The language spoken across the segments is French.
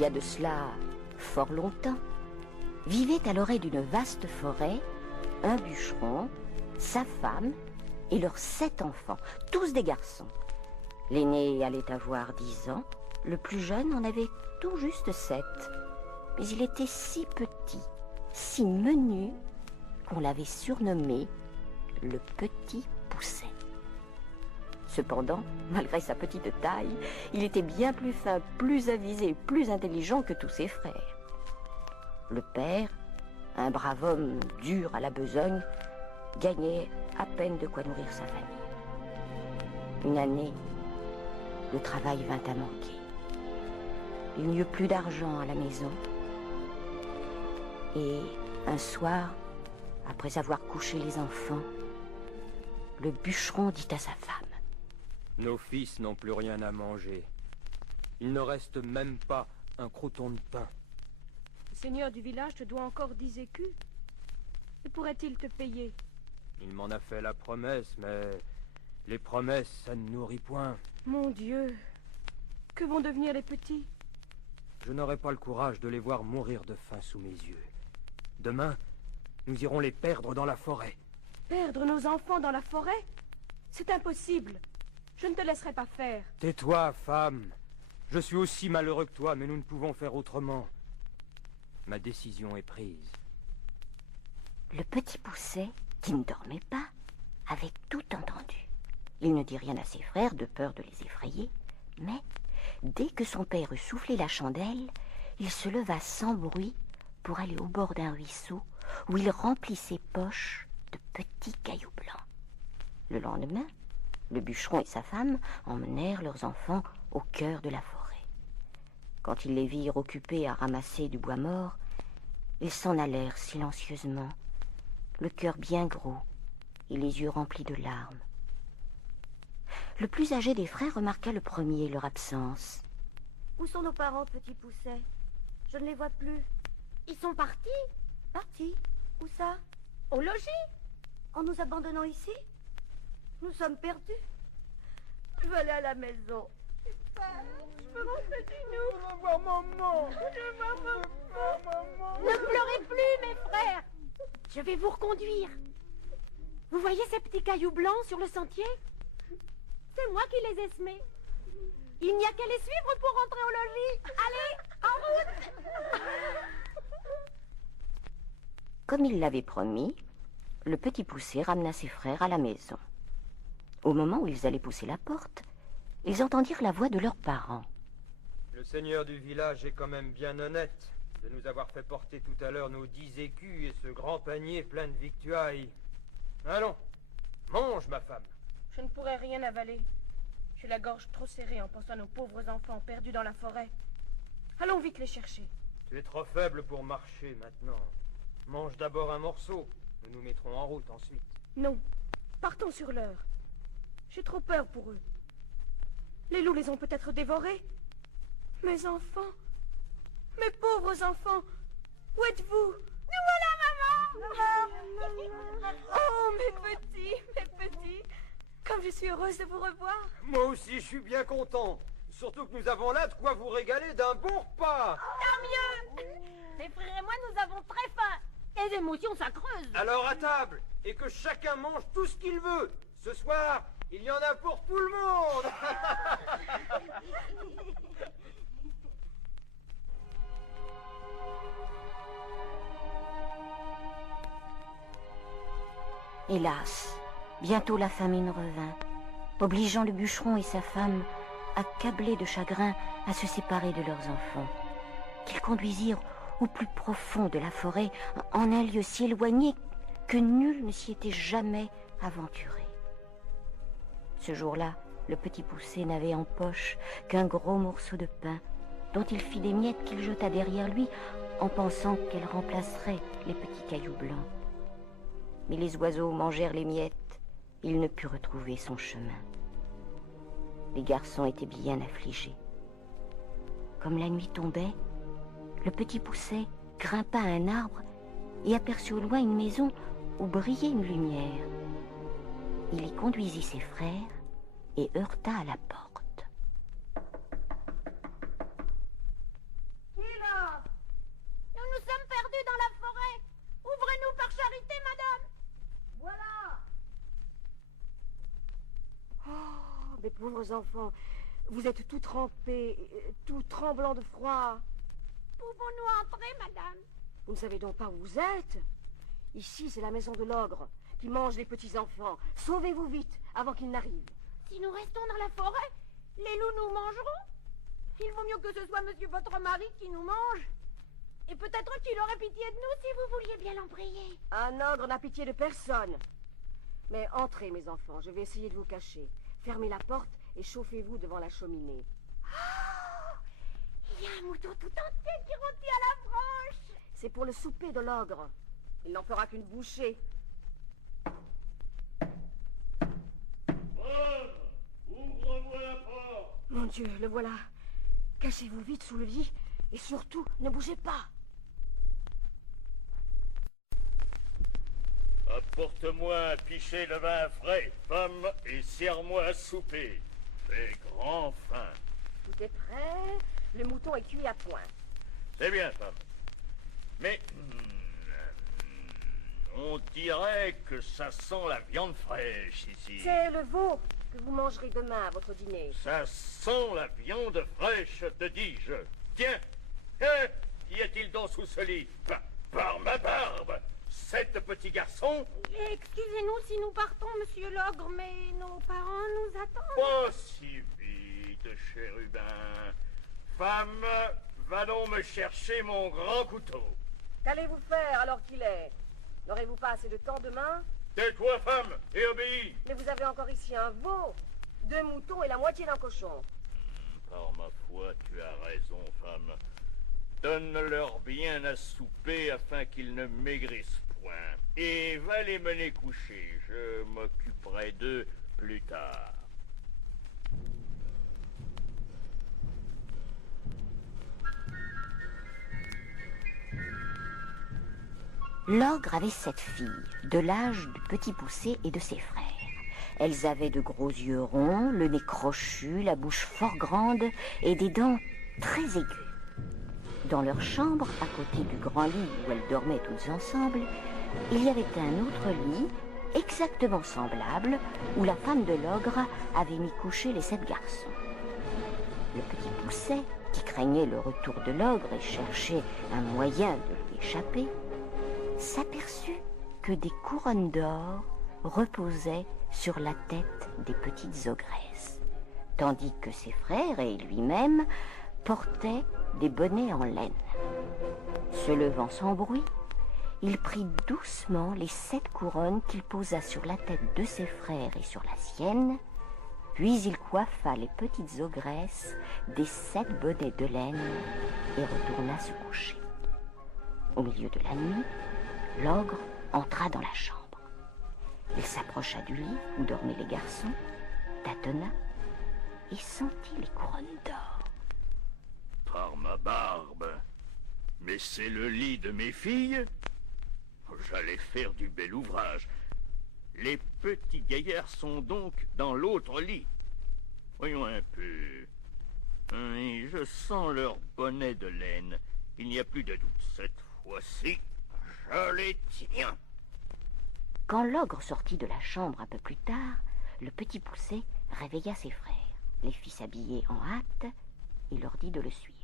y a de cela fort longtemps, vivait à l'orée d'une vaste forêt un bûcheron, sa femme et leurs 7 enfants, tous des garçons. L'aîné allait avoir 10 ans, le plus jeune en avait tout juste 7. Mais il était si petit, si menu, qu'on l'avait surnommé le Petit Poucet. Cependant, malgré sa petite taille, il était bien plus fin, plus avisé, plus intelligent que tous ses frères. Le père, un brave homme dur à la besogne, gagnait à peine de quoi nourrir sa famille. Une année, le travail vint à manquer. Il n'y eut plus d'argent à la maison. Et un soir, après avoir couché les enfants, le bûcheron dit à sa femme: Nos fils n'ont plus rien à manger. Il ne reste même pas un croûton de pain. Le seigneur du village te doit encore 10 écus. Et pourrait-il te payer? Il m'en a fait la promesse, mais les promesses, ça ne nourrit point. Mon Dieu, que vont devenir les petits? Je n'aurai pas le courage de les voir mourir de faim sous mes yeux. Demain, nous irons les perdre dans la forêt. Perdre nos enfants dans la forêt? C'est impossible. Je ne te laisserai pas faire. Tais-toi, femme. Je suis aussi malheureux que toi, mais nous ne pouvons faire autrement. Ma décision est prise. Le Petit Poucet, qui ne dormait pas, avait tout entendu. Il ne dit rien à ses frères de peur de les effrayer, mais dès que son père eut soufflé la chandelle, il se leva sans bruit pour aller au bord d'un ruisseau où il remplit ses poches de petits cailloux blancs. Le lendemain, le bûcheron et sa femme emmenèrent leurs enfants au cœur de la forêt. Quand ils les virent occupés à ramasser du bois mort, ils s'en allèrent silencieusement, le cœur bien gros et les yeux remplis de larmes. Le plus âgé des frères remarqua le premier leur absence. Où sont nos parents, Petit Poucet? Je ne les vois plus. Ils sont partis? Partis? Où ça? Au logis? En nous abandonnant ici? Nous sommes perdus. Je veux aller à la maison. Je veux rentrer chez nous. Je veux voir maman. Je veux voir maman. Ne pleurez plus, mes frères. Je vais vous reconduire. Vous voyez ces petits cailloux blancs sur le sentier? C'est moi qui les ai semés. Il n'y a qu'à les suivre pour rentrer au logis. Allez, en route! Comme il l'avait promis, le Petit Poucet ramena ses frères à la maison. Au moment où ils allaient pousser la porte, ils entendirent la voix de leurs parents. Le seigneur du village est quand même bien honnête de nous avoir fait porter tout à l'heure nos 10 écus et ce grand panier plein de victuailles. Allons, mange, ma femme. Je ne pourrai rien avaler. J'ai la gorge trop serrée en pensant à nos pauvres enfants perdus dans la forêt. Allons vite les chercher. Tu es trop faible pour marcher maintenant. Mange d'abord un morceau. Nous nous mettrons en route ensuite. Non, partons sur l'heure. J'ai trop peur pour eux. Les loups les ont peut-être dévorés. Mes enfants, mes pauvres enfants, où êtes-vous? Nous voilà, maman! Oh, mes petits, comme je suis heureuse de vous revoir. Moi aussi, je suis bien content. Surtout que nous avons là de quoi vous régaler d'un bon repas. Tant mieux! Mes frères et moi, nous avons très faim. Et l'émotion, ça creuse. Alors à table, et que chacun mange tout ce qu'il veut. Ce soir, il y en a pour tout le monde. Hélas, bientôt la famine revint, obligeant le bûcheron et sa femme, accablés de chagrin, à se séparer de leurs enfants, qu'ils conduisirent au plus profond de la forêt, en un lieu si éloigné que nul ne s'y était jamais aventuré. Ce jour-là, le Petit Poucet n'avait en poche qu'un gros morceau de pain, dont il fit des miettes qu'il jeta derrière lui, en pensant qu'elles remplaceraient les petits cailloux blancs. Mais les oiseaux mangèrent les miettes, il ne put retrouver son chemin. Les garçons étaient bien affligés. Comme la nuit tombait, le Petit Poucet grimpa à un arbre et aperçut au loin une maison où brillait une lumière. Il y conduisit ses frères et heurta à la porte. pauvres enfants, vous êtes tout trempés, tout tremblants de froid. Pouvons-nous entrer, madame? Vous ne savez donc pas où vous êtes? Ici, c'est la maison de l'ogre, qui mange les petits enfants. Sauvez-vous vite, avant qu'il n'arrive. Si nous restons dans la forêt, les loups nous mangeront. Il vaut mieux que ce soit monsieur votre mari qui nous mange. Et peut-être qu'il aurait pitié de nous si vous vouliez bien l'en prier. Un ogre n'a pitié de personne. Mais entrez, mes enfants, je vais essayer de vous cacher. Fermez la porte et chauffez-vous devant la cheminée. Oh, il y a un mouton tout entier qui rôtit à la branche. C'est pour le souper de l'ogre. Il n'en fera qu'une bouchée. Ogre, ouvre-moi la porte. Mon Dieu, le voilà. Cachez-vous vite sous le lit et surtout, ne bougez pas. Apporte-moi un pichet de vin frais, femme, et sers-moi à souper. J'ai grand faim. Tout est prêt. Le mouton est cuit à point. C'est bien, femme. Mais on dirait que ça sent la viande fraîche ici. C'est le veau que vous mangerez demain à votre dîner. Ça sent la viande fraîche, te dis-je. Tiens, qu'y a-t-il donc sous ce lit? Par ma barbe, 7 petits garçons. Excusez-nous si nous partons, monsieur l'ogre, mais nos parents nous attendent. Pas si vite, chérubin. Femme, va donc me chercher mon grand couteau. Qu'allez-vous faire alors qu'il est? N'aurez-vous pas assez de temps demain? Tais-toi, femme, et obéis. Mais vous avez encore ici un veau, 2 moutons et la moitié d'un cochon. Par ma foi, tu as raison, femme. Donne-leur bien à souper afin qu'ils ne maigrissent point. Et va les mener coucher. Je m'occuperai d'eux plus tard. L'ogre avait 7 filles, de l'âge du Petit Poucet et de ses frères. Elles avaient de gros yeux ronds, le nez crochu, la bouche fort grande et des dents très aiguës. Dans leur chambre, à côté du grand lit où elles dormaient toutes ensemble, il y avait un autre lit, exactement semblable, où la femme de l'ogre avait mis coucher les 7 garçons. Le Petit Poucet, qui craignait le retour de l'ogre et cherchait un moyen de lui échapper, s'aperçut que des couronnes d'or reposaient sur la tête des petites ogresses, tandis que ses frères et lui-même portaient des bonnets en laine. Se levant sans bruit, il prit doucement les 7 couronnes qu'il posa sur la tête de ses frères et sur la sienne, puis il coiffa les petites ogresses des 7 bonnets de laine et retourna se coucher. Au milieu de la nuit, l'ogre entra dans la chambre. Il s'approcha du lit où dormaient les garçons, tâtonna et sentit les couronnes d'or. Par ma barbe, mais c'est le lit de mes filles? J'allais faire du bel ouvrage. Les petits gaillards sont donc dans l'autre lit. Voyons un peu. Oui, je sens leur bonnet de laine. Il n'y a plus de doute. Cette fois-ci, je les tiens. Quand l'ogre sortit de la chambre un peu plus tard, le Petit Poucet réveilla ses frères, les fit s'habiller en hâte et leur dit de le suivre.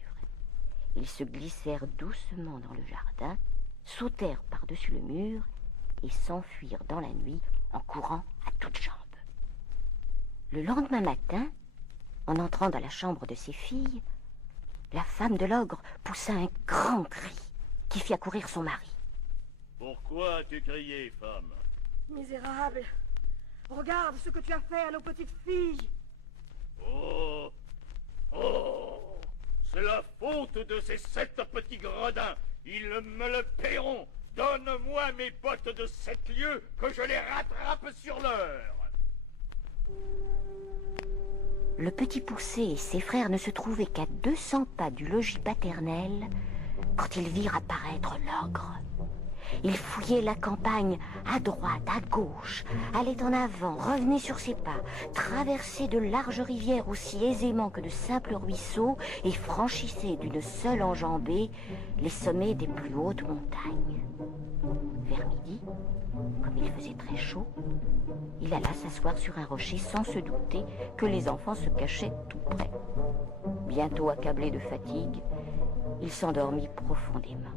Ils se glissèrent doucement dans le jardin, sautèrent par-dessus le mur et s'enfuirent dans la nuit en courant à toutes jambes. Le lendemain matin, en entrant dans la chambre de ses filles, la femme de l'ogre poussa un grand cri qui fit accourir son mari. Pourquoi as-tu crié, femme? Misérable, regarde ce que tu as fait à nos petites filles. Oh! Oh! C'est la faute de ces 7 petits gredins. Ils me le paieront. Donne-moi mes bottes de 7 lieues, que je les rattrape sur l'heure. Le Petit Poucet et ses frères ne se trouvaient qu'à 200 pas du logis paternel quand ils virent apparaître l'ogre. Il fouillait la campagne à droite, à gauche, allait en avant, revenait sur ses pas, traversait de larges rivières aussi aisément que de simples ruisseaux et franchissait d'une seule enjambée les sommets des plus hautes montagnes. Vers midi, comme il faisait très chaud, il alla s'asseoir sur un rocher sans se douter que les enfants se cachaient tout près. Bientôt accablé de fatigue, il s'endormit profondément.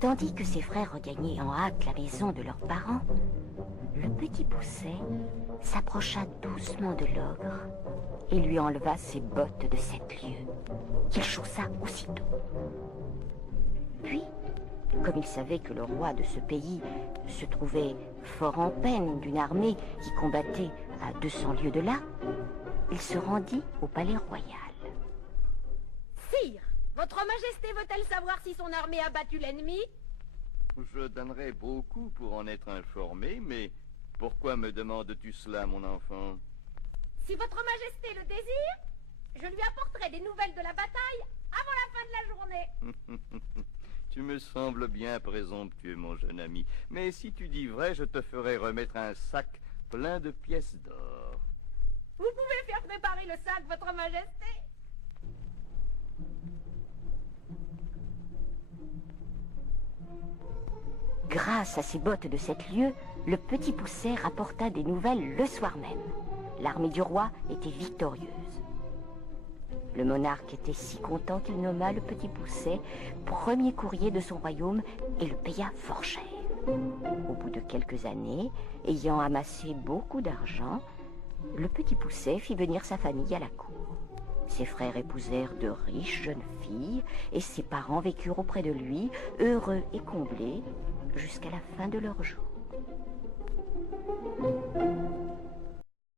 Tandis que ses frères regagnaient en hâte la maison de leurs parents, le petit Poucet s'approcha doucement de l'ogre et lui enleva ses bottes de 7 lieues, qu'il chaussa aussitôt. Puis, comme il savait que le roi de ce pays se trouvait fort en peine d'une armée qui combattait à 200 lieues de là, il se rendit au palais royal. Sire, votre majesté veut-elle savoir si son armée a battu l'ennemi? Je donnerais beaucoup pour en être informé, mais pourquoi me demandes-tu cela, mon enfant? Si votre majesté le désire, je lui apporterai des nouvelles de la bataille avant la fin de la journée. Tu me sembles bien présomptueux, mon jeune ami. Mais si tu dis vrai, je te ferai remettre un sac plein de pièces d'or. Vous pouvez faire préparer le sac, votre majesté. Grâce à ses bottes de 7 lieues, le petit Poucet rapporta des nouvelles le soir même. L'armée du roi était victorieuse. Le monarque était si content qu'il nomma le petit Poucet premier courrier de son royaume et le paya fort cher. Au bout de quelques années, ayant amassé beaucoup d'argent, le petit Poucet fit venir sa famille à la cour. Ses frères épousèrent de riches jeunes filles et ses parents vécurent auprès de lui, heureux et comblés, jusqu'à la fin de leurs jours.